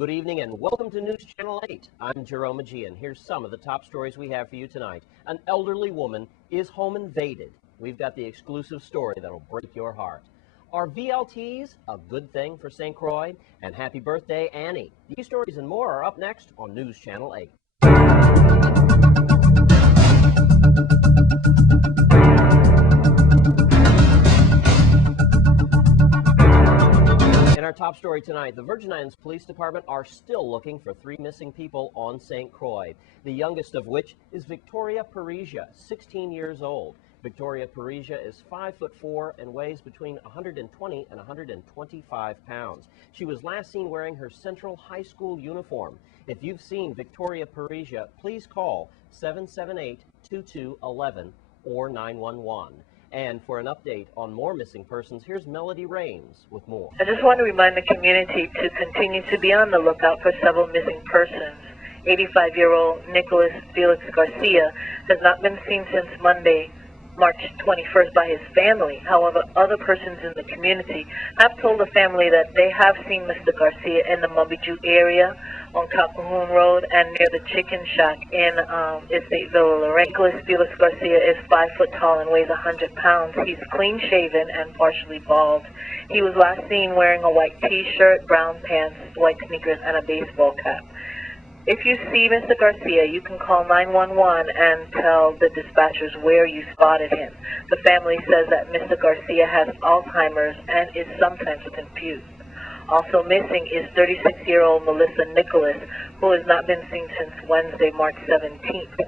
Good evening and welcome to News Channel 8. I'm Jerome Aegean. Here's some of the top stories we have for you tonight. An elderly woman is home invaded. We've got the exclusive story that'll break your heart. Are VLTs a good thing for St. Croix? And happy birthday, Annie. These stories and more are up next on News Channel 8. In our top story tonight, the Virgin Islands Police Department are still looking for 3 missing people on St. Croix, the youngest of which is Victoria Parisia, 16 years old. Victoria Parisia is 5'4" and weighs between 120 and 125 pounds. She was last seen wearing her Central High School uniform. If you've seen Victoria Parisia, please call 778-2211 or 911. And for an update on more missing persons, here's Melody Rains with more. I just want to remind the community to continue to be on the lookout for several missing persons. 85-year-old Nicholas Felix Garcia has not been seen since Monday, March 21st by his family. However, other persons in the community have told the family that they have seen Mr. Garcia in the Mubiju area on Calhoun Road and near the Chicken Shack in Estate Villa Lorraine. Nicholas Felix Garcia is 5 foot tall and weighs 100 pounds. He's clean-shaven and partially bald. He was last seen wearing a white T-shirt, brown pants, white sneakers, and a baseball cap. If you see Mr. Garcia, you can call 911 and tell the dispatchers where you spotted him. The family says that Mr. Garcia has Alzheimer's and is sometimes confused. Also missing is 36-year-old Melissa Nicholas, who has not been seen since Wednesday, March 17th.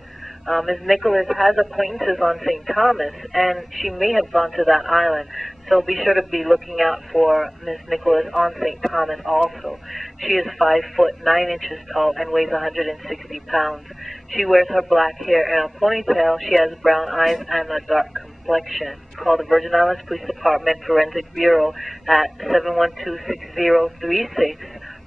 Ms. Nicholas has acquaintances on St. Thomas, and she may have gone to that island, so be sure to be looking out for Ms. Nicholas on St. Thomas also. She is 5 foot 9 inches tall and weighs 160 pounds. She wears her black hair in a ponytail. She has brown eyes and a dark complexion. Call the Virgin Islands Police Department Forensic Bureau at 712-6036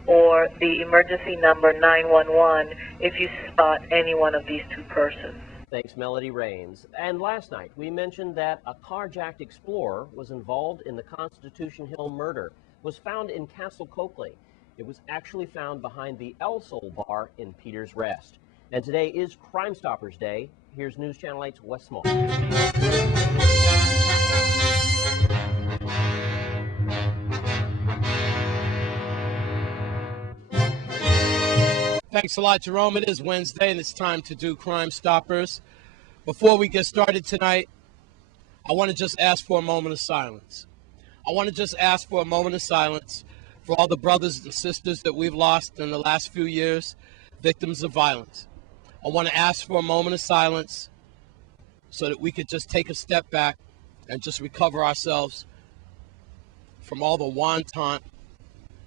or the emergency number 911 if you spot any one of these 2 persons. Thanks, Melody Rains. And last night, we mentioned that a carjacked Explorer was involved in the Constitution Hill murder, was found in Castle Coakley. It was actually found behind the El Sol bar in Peters Rest. And today is Crime Stoppers Day. Here's News Channel 8's Wes Small. Thanks a lot, Jerome. It is Wednesday, and it's time to do Crime Stoppers. Before we get started tonight, I want to just ask for a moment of silence. I want to just ask for a moment of silence for all the brothers and sisters that we've lost in the last few years, victims of violence. I want to ask for a moment of silence so that we could just take a step back and just recover ourselves from all the wanton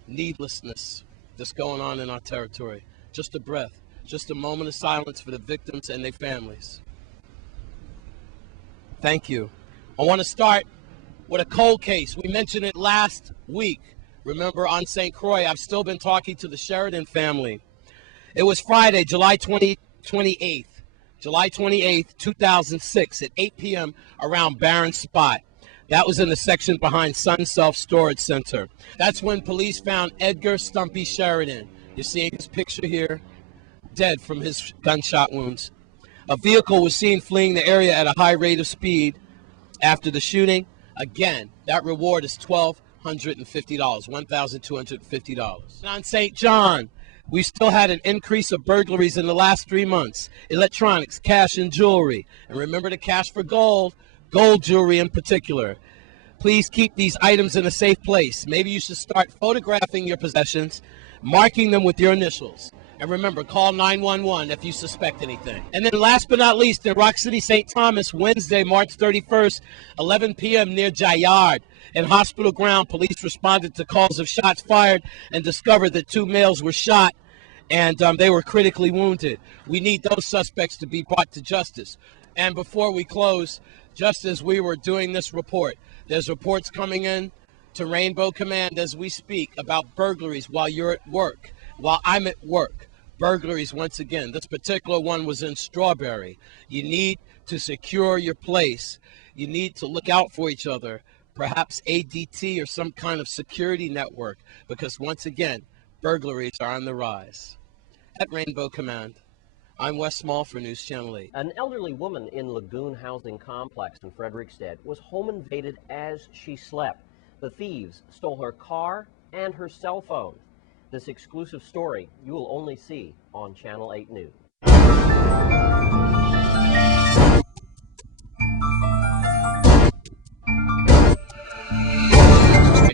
needlessness that's going on in our territory. Just a breath, just a moment of silence for the victims and their families. Thank you. I want to start with a cold case. We mentioned it last week. Remember, on St. Croix, I've still been talking to the Sheridan family. It was Friday, July 28th, 2006 at 8 p.m. around Barron Spot. That was in the section behind Sun Self Storage Center. That's when police found Edgar Stumpy Sheridan. You're seeing his picture here, dead from his gunshot wounds. A vehicle was seen fleeing the area at a high rate of speed after the shooting. Again, that reward is $1,250, $1,250. On St. John, we still had an increase of burglaries in the last 3 months. Electronics, cash, and jewelry. And remember to cash for gold jewelry in particular. Please keep these items in a safe place. Maybe you should start photographing your possessions, marking them with your initials. And remember, call 911 if you suspect anything. And then last but not least, in Rock City, St. Thomas, Wednesday, March 31st, 11 p.m. near Jayard. In Hospital Ground, police responded to calls of shots fired and discovered that 2 males were shot and they were critically wounded. We need those suspects to be brought to justice. And before we close, just as we were doing this report, there's reports coming in to Rainbow Command as we speak about burglaries while you're at work, while I'm at work. Burglaries once again. This particular one was in Strawberry. You need to secure your place. You need to look out for each other, perhaps ADT or some kind of security network, because once again, Burglaries are on the rise. At Rainbow Command, I'm Wes Small for News Channel 8. An elderly woman in Lagoon Housing Complex in Frederickstead was home invaded as she slept. The thieves stole her car and her cell phone. This exclusive story you will only see on Channel 8 News.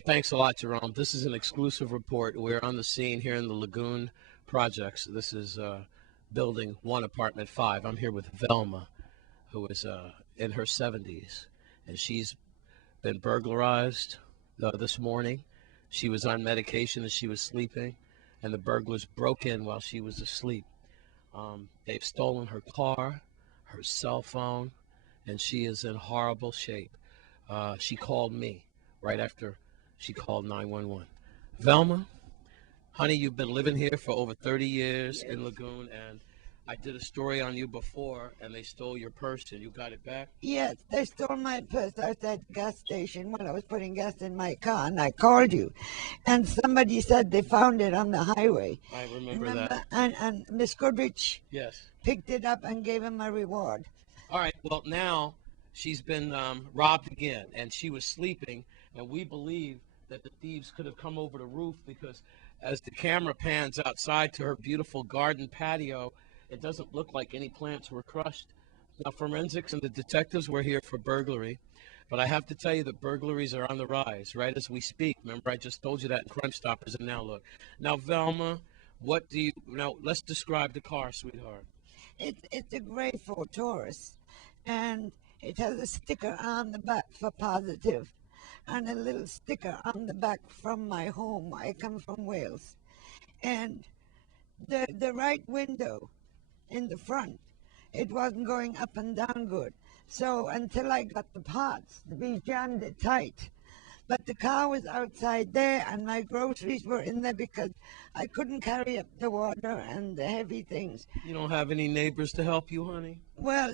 Thanks a lot, Jerome. This is an exclusive report. We're on the scene here in the Lagoon Projects. This is Building 1, Apartment 5. I'm here with Velma, who is in her 70s, and she's been burglarized this morning. She was on medication and she was sleeping, and the burglars broke in while she was asleep. They've stolen her car, her cell phone, and she is in horrible shape. She called me right after she called 911. Velma, honey, you've been living here for over 30 years in Lagoon, and I did a story on you before, and they stole your purse, and you got it back? Yes, they stole my purse outside the gas station when I was putting gas in my car, and I called you. And somebody said they found it on the highway. I remember that. And Miss Goodrich Yes. picked it up and gave him a reward. All right, well, now she's been robbed again, and she was sleeping, and we believe that the thieves could have come over the roof because as the camera pans outside to her beautiful garden patio, it doesn't look like any plants were crushed. Now, forensics and the detectives were here for burglary, but I have to tell you that burglaries are on the rise right as we speak. Remember, I just told you that in Crime Stoppers, and now look. Now, Velma, let's describe the car, sweetheart. It's a gray Ford Taurus, and it has a sticker on the back for positive, and a little sticker on the back from my home. I come from Wales. And the right window in the front, it wasn't going up and down good. So until I got the parts, we jammed it tight. But the car was outside there, and my groceries were in there because I couldn't carry up the water and the heavy things. You don't have any neighbors to help you, honey? Well,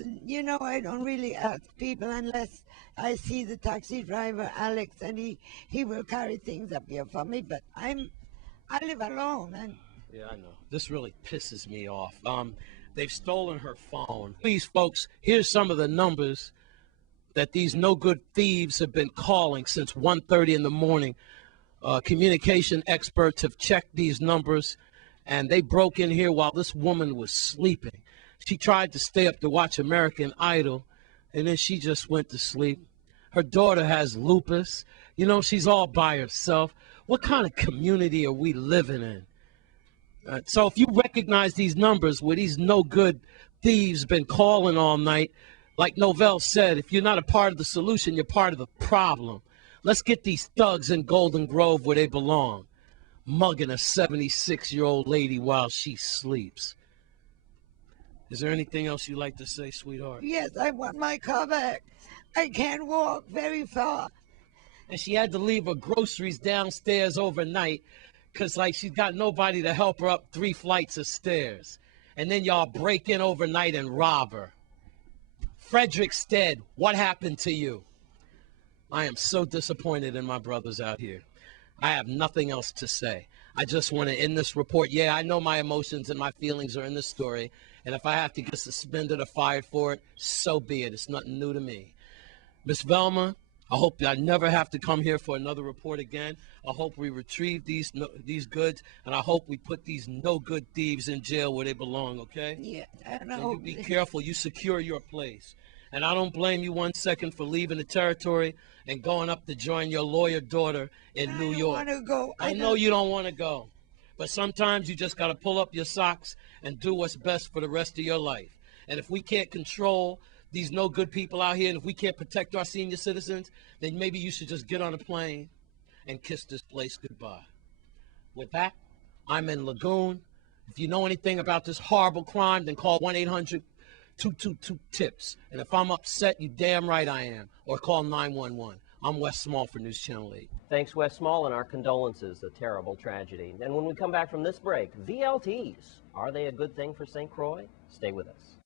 I don't really ask people unless I see the taxi driver, Alex, and he will carry things up here for me. But I live alone, and yeah, I know. This really pisses me off. They've stolen her phone. Please, folks, here's some of the numbers that these no-good thieves have been calling since 1:30 in the morning. Communication experts have checked these numbers, and they broke in here while this woman was sleeping. She tried to stay up to watch American Idol, and then she just went to sleep. Her daughter has lupus. She's all by herself. What kind of community are we living in? So if you recognize these numbers where these no-good thieves been calling all night, like Novell said, if you're not a part of the solution, you're part of the problem. Let's get these thugs in Golden Grove where they belong, mugging a 76-year-old lady while she sleeps. Is there anything else you'd like to say, sweetheart? yes, I want my car back. I can't walk very far. And she had to leave her groceries downstairs overnight because, she's got nobody to help her up 3 flights of stairs. And then y'all break in overnight and rob her. Frederickstead, what happened to you? I am so disappointed in my brothers out here. I have nothing else to say. I just want to end this report. Yeah, I know my emotions and my feelings are in this story. And if I have to get suspended or fired for it, so be it. It's nothing new to me. Miss Velma, I hope I never have to come here for another report again. I hope we retrieve these goods, and I hope we put these no-good thieves in jail where they belong, okay? Yeah, I And know. you be careful. You secure your place. And I don't blame you 1 second for leaving the territory and going up to join your lawyer daughter in New York. I don't want to go. I know you don't want to go. But sometimes you just got to pull up your socks and do what's best for the rest of your life. And if we can't control these no good people out here, and if we can't protect our senior citizens, then maybe you should just get on a plane and kiss this place goodbye. With that, I'm in Lagoon. If you know anything about this horrible crime, then call 1-800-222-TIPS. And if I'm upset, you damn right I am. Or call 911. I'm Wes Small for News Channel 8. Thanks, Wes Small, and our condolences. A terrible tragedy. And when we come back from this break, VLTs, are they a good thing for St. Croix? Stay with us.